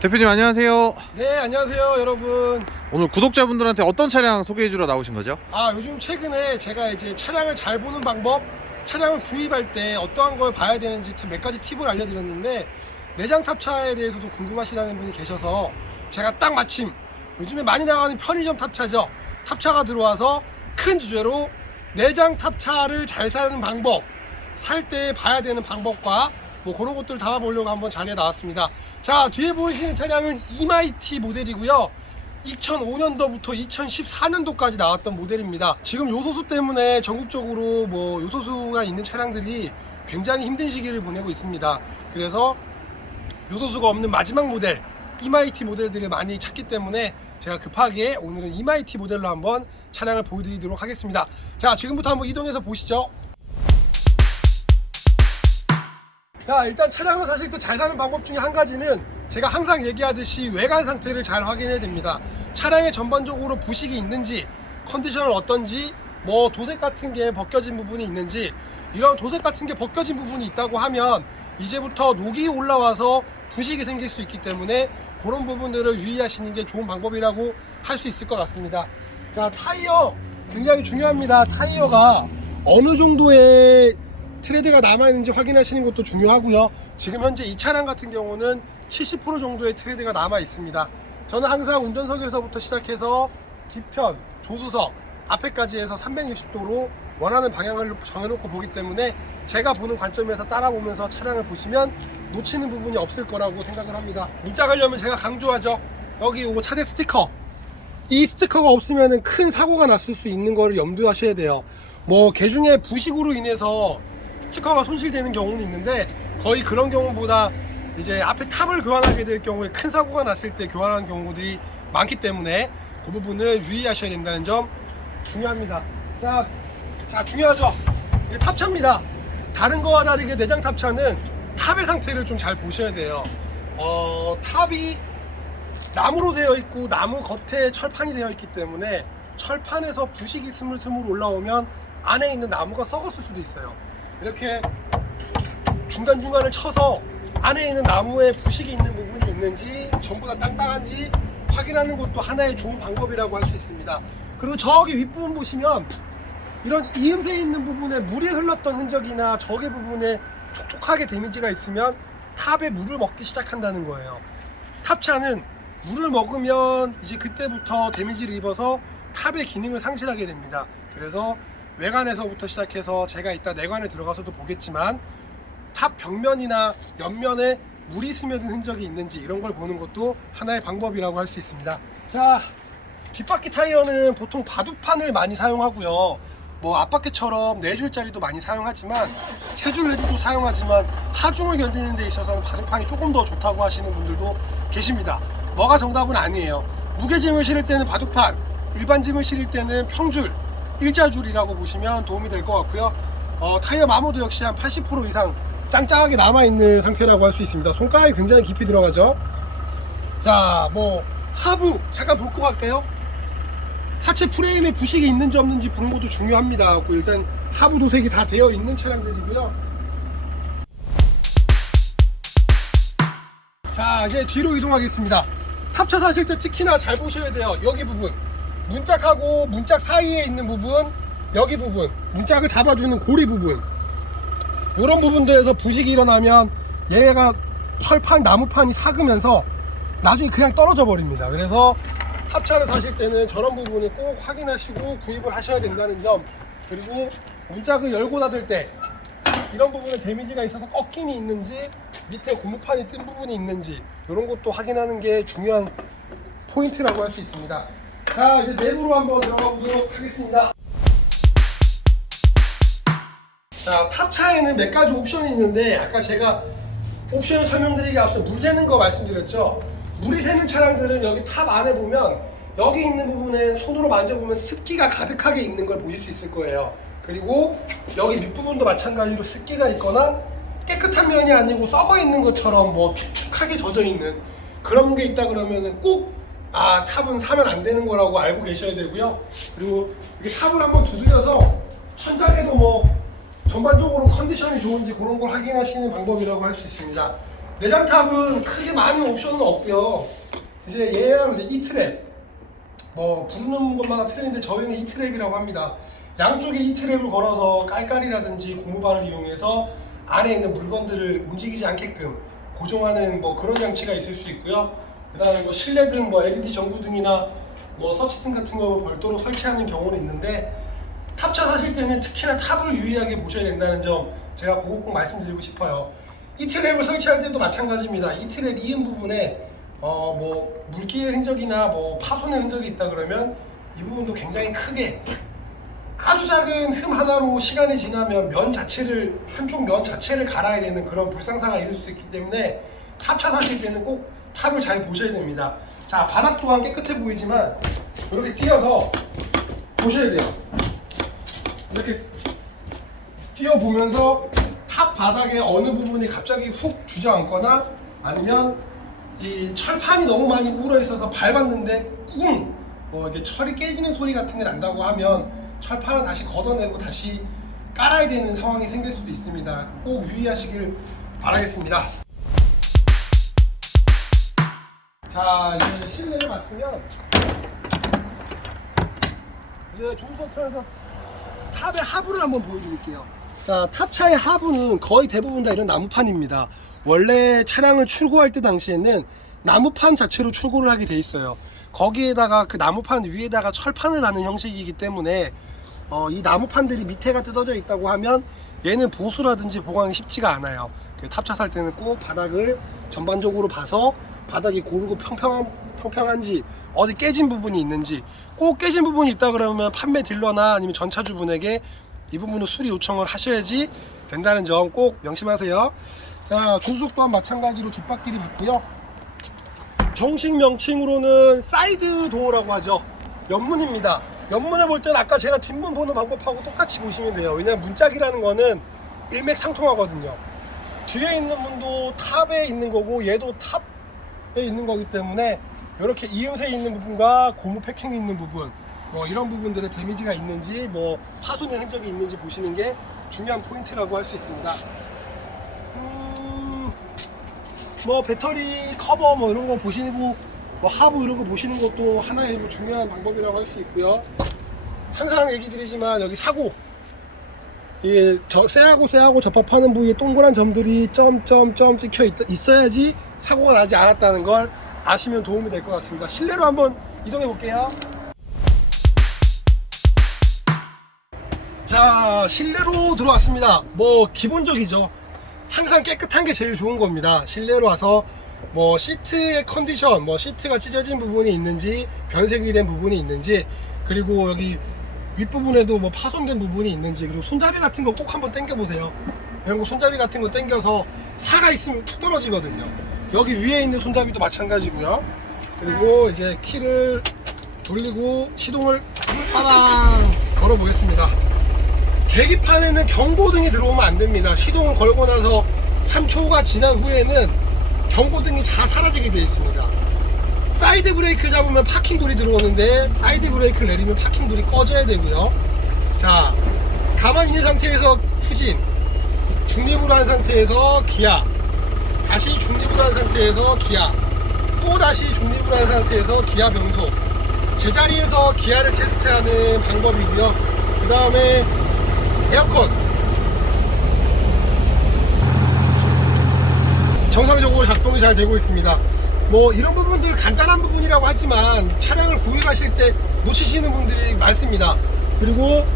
대표님 안녕하세요. 네, 안녕하세요 여러분. 오늘 구독자분들한테 어떤 차량 소개해주러 나오신 거죠? 요즘 최근에 제가 이제 차량을 잘 보는 방법, 차량을 구입할 때 어떠한 걸 봐야 되는지 몇 가지 팁을 알려드렸는데, 내장 탑차에 대해서도 궁금하시다는 분이 계셔서 제가 딱 마침 요즘에 많이 나가는 편의점 탑차죠, 탑차가 들어와서 큰 주제로 내장 탑차를 잘 사는 방법, 살 때 봐야 되는 방법과 뭐 그런 것들을 담아보려고 한번 자리에 나왔습니다. 자, 뒤에 보이시는 차량은 이마이티 모델이고요, 2005년도부터 2014년도까지 나왔던 모델입니다. 지금 요소수 때문에 전국적으로 뭐 요소수가 있는 차량들이 굉장히 힘든 시기를 보내고 있습니다. 그래서 요소수가 없는 마지막 모델 이마이티 모델들을 많이 찾기 때문에 제가 급하게 오늘은 이마이티 모델로 한번 차량을 보여드리도록 하겠습니다. 자, 지금부터 한번 이동해서 보시죠. 자, 일단 차량을 사실 때 잘 사는 방법 중에 한 가지는 제가 항상 얘기하듯이 외관 상태를 잘 확인해야 됩니다. 차량에 전반적으로 부식이 있는지, 컨디션은 어떤지, 뭐 도색 같은 게 벗겨진 부분이 있는지, 이런 도색 같은 게 벗겨진 부분이 있다고 하면 이제부터 녹이 올라와서 부식이 생길 수 있기 때문에 그런 부분들을 유의하시는 게 좋은 방법이라고 할 수 있을 것 같습니다. 자, 타이어 굉장히 중요합니다. 타이어가 어느 정도의 트레드가 남아있는지 확인하시는 것도 중요하고요. 지금 현재 이 차량 같은 경우는 70% 정도의 트레드가 남아있습니다. 저는 항상 운전석에서부터 시작해서 뒤편, 조수석, 앞에까지 해서 360도로 원하는 방향을 정해놓고 보기 때문에 제가 보는 관점에서 따라보면서 차량을 보시면 놓치는 부분이 없을 거라고 생각을 합니다. 문짝하려면 제가 강조하죠. 여기 요거 차대 스티커, 이 스티커가 없으면 큰 사고가 났을 수 있는 거를 염두하셔야 돼요. 뭐 개중에 부식으로 인해서 스티커가 손실되는 경우는 있는데, 거의 그런 경우보다 이제 앞에 탑을 교환하게 될 경우에 큰 사고가 났을 때 교환하는 경우들이 많기 때문에 그 부분을 유의하셔야 된다는 점 중요합니다. 자, 중요하죠. 이게 탑차입니다. 다른 거와 다르게 내장 탑차는 탑의 상태를 좀 잘 보셔야 돼요. 탑이 나무로 되어 있고 나무 겉에 철판이 되어 있기 때문에 철판에서 부식이 스물스물 올라오면 안에 있는 나무가 썩었을 수도 있어요. 이렇게 중간중간을 쳐서 안에 있는 나무에 부식이 있는 부분이 있는지, 전부 다 땅땅한지 확인하는 것도 하나의 좋은 방법이라고 할 수 있습니다. 그리고 저기 윗부분 보시면 이런 이음새 있는 부분에 물이 흘렀던 흔적이나 저기 부분에 촉촉하게 데미지가 있으면 탑에 물을 먹기 시작한다는 거예요. 탑차는 물을 먹으면 이제 그때부터 데미지를 입어서 탑의 기능을 상실하게 됩니다. 그래서 외관에서부터 시작해서 제가 이따 내관에 들어가서도 보겠지만 탑 벽면이나 옆면에 물이 스며든 흔적이 있는지 이런 걸 보는 것도 하나의 방법이라고 할 수 있습니다. 자, 뒷바퀴 타이어는 보통 바둑판을 많이 사용하고요, 뭐 앞바퀴처럼 4줄짜리도 많이 사용하지만 3줄 4줄도 사용하지만 하중을 견디는 데 있어서는 바둑판이 조금 더 좋다고 하시는 분들도 계십니다. 뭐가 정답은 아니에요. 무게짐을 실을 때는 바둑판, 일반 짐을 실을 때는 평줄, 일자줄이라고 보시면 도움이 될 것 같고요. 타이어 마모도 역시 한 80% 이상 짱짱하게 남아있는 상태라고 할 수 있습니다. 손가락이 굉장히 깊이 들어가죠. 자, 뭐 하부 잠깐 볼거 갈게요. 하체 프레임에 부식이 있는지 없는지 보는 것도 중요합니다. 일단 하부 도색이 다 되어 있는 차량들이고요. 자, 이제 뒤로 이동하겠습니다. 탑차 사실 때 특히나 잘 보셔야 돼요. 여기 부분, 문짝하고 문짝 사이에 있는 부분, 여기 부분, 문짝을 잡아주는 고리 부분, 이런 부분들에서 부식이 일어나면 얘가 철판, 나무판이 삭으면서 나중에 그냥 떨어져 버립니다. 그래서 탑차를 사실 때는 저런 부분을 꼭 확인하시고 구입을 하셔야 된다는 점, 그리고 문짝을 열고 닫을 때 이런 부분에 데미지가 있어서 꺾임이 있는지, 밑에 고무판이 뜬 부분이 있는지 이런 것도 확인하는 게 중요한 포인트라고 할 수 있습니다. 자, 이제 내부로 한번 들어가 보도록 하겠습니다. 자, 탑차에는 몇 가지 옵션이 있는데, 아까 제가 옵션을 설명드리기 앞서 물 새는 거 말씀드렸죠. 물이 새는 차량들은 여기 탑 안에 보면 여기 있는 부분에 손으로 만져보면 습기가 가득하게 있는 걸 보실 수 있을 거예요. 그리고 여기 밑부분도 마찬가지로 습기가 있거나 깨끗한 면이 아니고 썩어 있는 것처럼 뭐 축축하게 젖어 있는 그런 게 있다 그러면은 꼭 탑은 사면 안 되는 거라고 알고 계셔야 되고요. 그리고 이렇게 탑을 한번 두드려서 천장에도 뭐 전반적으로 컨디션이 좋은지 그런 걸 확인하시는 방법이라고 할 수 있습니다. 내장탑은 크게 많은 옵션은 없고요. 이제 얘랑 이제 E트랩, 뭐 부르는 것마다 틀리는데 저희는 E트랩이라고 합니다. 양쪽에 E트랩을 걸어서 깔깔이라든지 고무바를 이용해서 안에 있는 물건들을 움직이지 않게끔 고정하는 뭐 그런 장치가 있을 수 있고요. 그 다음에 뭐 실내등, 뭐 LED 전구등이나 뭐 서치등 같은 거 별도로 설치하는 경우는 있는데, 탑차 사실 때는 특히나 탑을 유의하게 보셔야 된다는 점 제가 꼭 말씀드리고 싶어요. E트랩을 설치할 때도 마찬가지입니다. E트랩 이음 부분에 뭐 물기의 흔적이나 뭐 파손의 흔적이 있다 그러면 이 부분도 굉장히 크게, 아주 작은 흠 하나로 시간이 지나면 한쪽 면 자체를 갈아야 되는 그런 불상사가 이룰 수 있기 때문에 탑차 사실 때는 꼭 탑을 잘 보셔야 됩니다. 자, 바닥 또한 깨끗해 보이지만 이렇게 띄어서 보셔야 돼요. 이렇게 띄어보면서 탑 바닥의 어느 부분이 갑자기 훅 주저앉거나 아니면 이 철판이 너무 많이 울어 있어서 밟았는데 꿍! 뭐 이렇게 철이 깨지는 소리 같은 게 난다고 하면 철판을 다시 걷어내고 다시 깔아야 되는 상황이 생길 수도 있습니다. 꼭 유의하시길 바라겠습니다. 자, 이제 실내를 봤으면 이제 중소편에서 탑의 하부를 한번 보여드릴게요. 자, 탑차의 하부는 거의 대부분 다 이런 나무판입니다. 원래 차량을 출고할 때 당시에는 나무판 자체로 출고를 하게 돼 있어요. 거기에다가 그 나무판 위에다가 철판을 나는 형식이기 때문에 이 나무판들이 밑에가 뜯어져 있다고 하면 얘는 보수라든지 보강이 쉽지가 않아요. 탑차 살 때는 꼭 바닥을 전반적으로 봐서 바닥이 고르고 평평한지, 어디 깨진 부분이 있는지, 꼭 깨진 부분이 있다 그러면 판매 딜러나 아니면 전차주분에게 이 부분을 수리 요청을 하셔야지 된다는 점 꼭 명심하세요. 자, 조수석 또한 마찬가지로 뒷바퀴를 봤고요. 정식 명칭으로는 사이드 도어라고 하죠. 옆문입니다. 옆문을 볼 때는 아까 제가 뒷문 보는 방법하고 똑같이 보시면 돼요. 왜냐면 문짝이라는 거는 일맥상통하거든요. 뒤에 있는 문도 탑에 있는 거고 얘도 탑에 있는 거기 때문에 이렇게 이음새 있는 부분과 고무 패킹이 있는 부분, 뭐 이런 부분들에 데미지가 있는지, 뭐 파손의 흔적이 있는지 보시는 게 중요한 포인트라고 할 수 있습니다. 뭐 배터리 커버 뭐 이런 거 보시고, 뭐 하부 이런 거 보시는 것도 하나의 뭐 중요한 방법이라고 할 수 있고요. 항상 얘기 드리지만 여기 사고, 이 쇠하고 접합하는 부위에 동그란 점들이 점점점 찍혀 있어야지 사고가 나지 않았다는 걸 아시면 도움이 될 것 같습니다. 실내로 한번 이동해 볼게요. 자, 실내로 들어왔습니다. 뭐 기본적이죠. 항상 깨끗한 게 제일 좋은 겁니다. 실내로 와서 뭐 시트의 컨디션, 뭐 시트가 찢어진 부분이 있는지, 변색이 된 부분이 있는지, 그리고 여기 윗부분에도 뭐 파손된 부분이 있는지, 그리고 손잡이 같은 거 꼭 한번 당겨 보세요. 이런 거 손잡이 같은 거 당겨서 사가 있으면 툭 떨어지거든요. 여기 위에 있는 손잡이도 마찬가지고요. 그리고 이제 키를 돌리고 시동을 빠방 걸어 보겠습니다. 계기판에는 경고등이 들어오면 안 됩니다. 시동을 걸고 나서 3초가 지난 후에는 경고등이 다 사라지게 되어 있습니다. 사이드 브레이크 잡으면 파킹돌이 들어오는데 사이드 브레이크를 내리면 파킹돌이 꺼져야 되고요. 자, 가만히 있는 상태에서 후진, 중립으로 한 상태에서 기아, 다시 중립으로 한 상태에서 기아, 또 다시 중립으로 한 상태에서 기아 변속, 제자리에서 기아를 테스트하는 방법이고요. 그 다음에 에어컨 정상적으로 작동이 잘 되고 있습니다. 뭐 이런 부분들 간단한 부분이라고 하지만 차량을 구입하실 때 놓치시는 분들이 많습니다. 그리고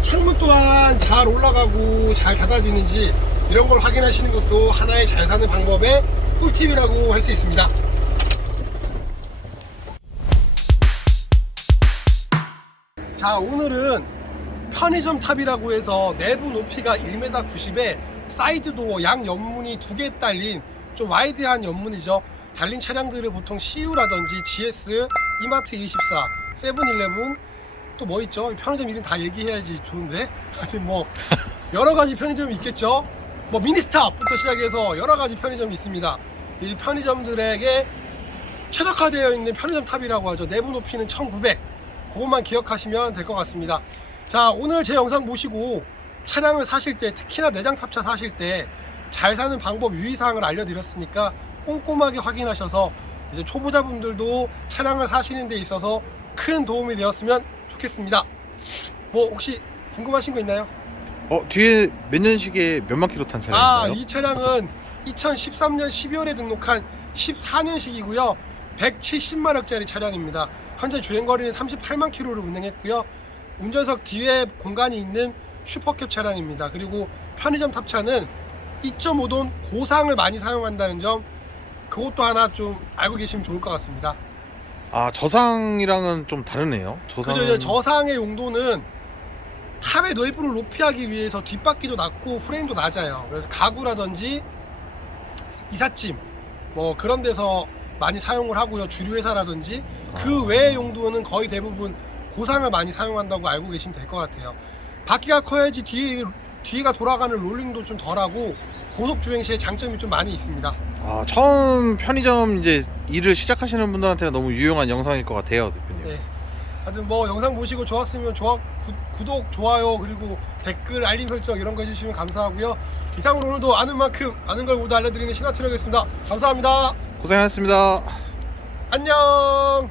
창문 또한 잘 올라가고 잘 닫아지는지 이런 걸 확인하시는 것도 하나의 잘 사는 방법의 꿀팁이라고 할 수 있습니다. 자, 오늘은 편의점 탑이라고 해서 내부 높이가 1m 90에 사이드 도어 양 옆문이 2개 딸린 좀 와이드한 옆문이죠. 달린 차량들을 보통 CU라든지 GS, 이마트24, 세븐일레븐, 또 뭐 있죠? 편의점 이름 다 얘기해야지 좋은데 하여튼 뭐 여러가지 편의점이 있겠죠. 뭐 미니스탑부터 시작해서 여러가지 편의점이 있습니다. 이 편의점들에게 최적화되어 있는 편의점 탑이라고 하죠. 내부 높이는 1900, 그것만 기억하시면 될 것 같습니다. 자, 오늘 제 영상 보시고 차량을 사실 때, 특히나 내장 탑차 사실 때 잘 사는 방법 유의사항을 알려드렸으니까 꼼꼼하게 확인하셔서 이제 초보자분들도 차량을 사시는 데 있어서 큰 도움이 되었으면 좋겠습니다. 뭐 혹시 궁금하신 거 있나요? 뒤에 몇 년식에 몇만 킬로 탄 차량인가요? 이 차량은 2013년 12월에 등록한 14년식이고요. 170만원짜리 차량입니다. 현재 주행거리는 38만 킬로를 운행했고요. 운전석 뒤에 공간이 있는 슈퍼캡 차량입니다. 그리고 편의점 탑차는 2.5돈 고상을 많이 사용한다는 점, 그것도 하나 좀 알고 계시면 좋을 것 같습니다. 저상이랑은 좀 다르네요. 그죠. 이제 저상의 용도는 탑의 넓이를 높이하기 위해서 뒷바퀴도 낮고 프레임도 낮아요. 그래서 가구라든지 이삿짐 뭐 그런 데서 많이 사용을 하고요. 주류회사라든지 그 외의 용도는 거의 대부분 고상을 많이 사용한다고 알고 계시면 될 것 같아요. 바퀴가 커야지 뒤가 돌아가는 롤링도 좀 덜하고 고속 주행 시에 장점이 좀 많이 있습니다. 처음 편의점 이제 일을 시작하시는 분들한테는 너무 유용한 영상일 것 같아요, 대표님. 네. 하여튼 뭐 영상 보시고 좋았으면 구독, 좋아요, 그리고 댓글, 알림 설정 이런 거 해주시면 감사하고요. 이상으로 오늘도 아는 만큼 아는 걸 모두 알려드리는 신화트럭이었습니다. 감사합니다. 고생하셨습니다. 안녕.